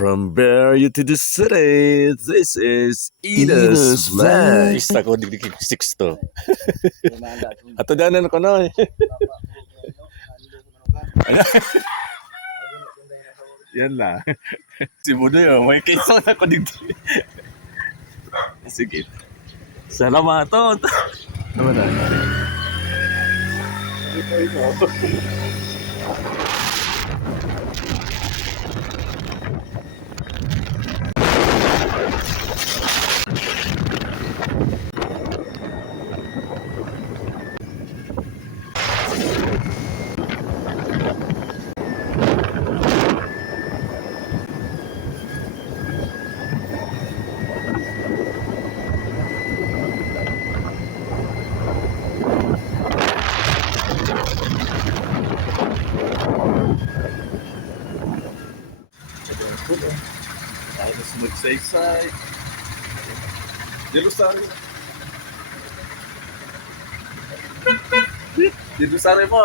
From Barrio to the city, this is Ina's Vlog. Pista ko, digdig 6 to. Ato danan ko no. Yan lang. Si Budoy, may kaysa na ko digdig. Sige. Salamat to. Naman na. Tapos magsaysay. Dilusari. Dilusari po.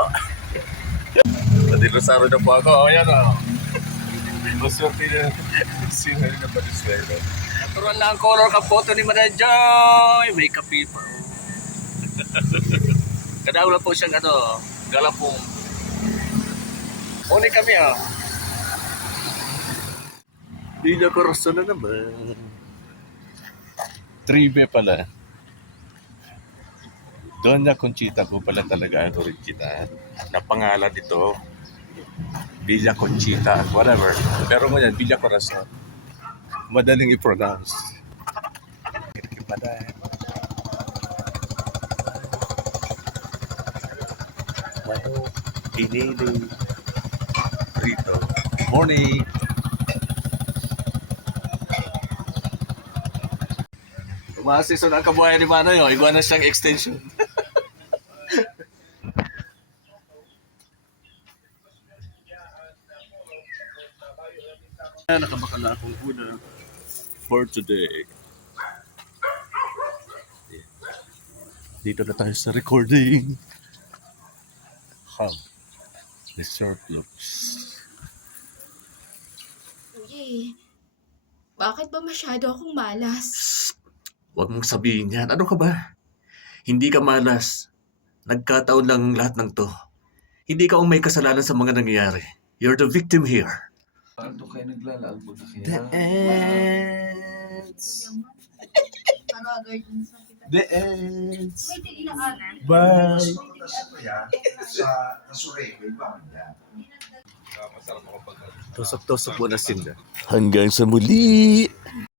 Dilusari na po ako. O yan o. Maswerte na. Sinari na pa display. Natural na ang color ka photo ni Madam Joy. May kape pa. Kadaw na po siyang galapong. Uli kami ha. Dina Corazon na naman. 3B pala. Doña Conchita ko pala talaga ang original. Napangalan dito. Villa Conchita, whatever. Pero ngayon, Villa Corazon. Madaling i-pronounce. Mano, Inili, Rito. Morning! Maasiso na ang kabuhayan ni Manoy, iguan na siyang extension. Nakabakala akong una for today. Dito na tayo sa recording. How the short looks. Uy, bakit ba masyado akong malas? Huwag mong sabihin yan. Ano ka ba? Hindi ka malas. Nagkataon lang lahat ng to. Hindi ka ang may kasalanan sa mga nangyayari. You're the victim here. Ano kayo naglalaalbo na kaya? The ends. The ends. Bye. Tusok-tusok mo na sinda. Hanggang sa muli.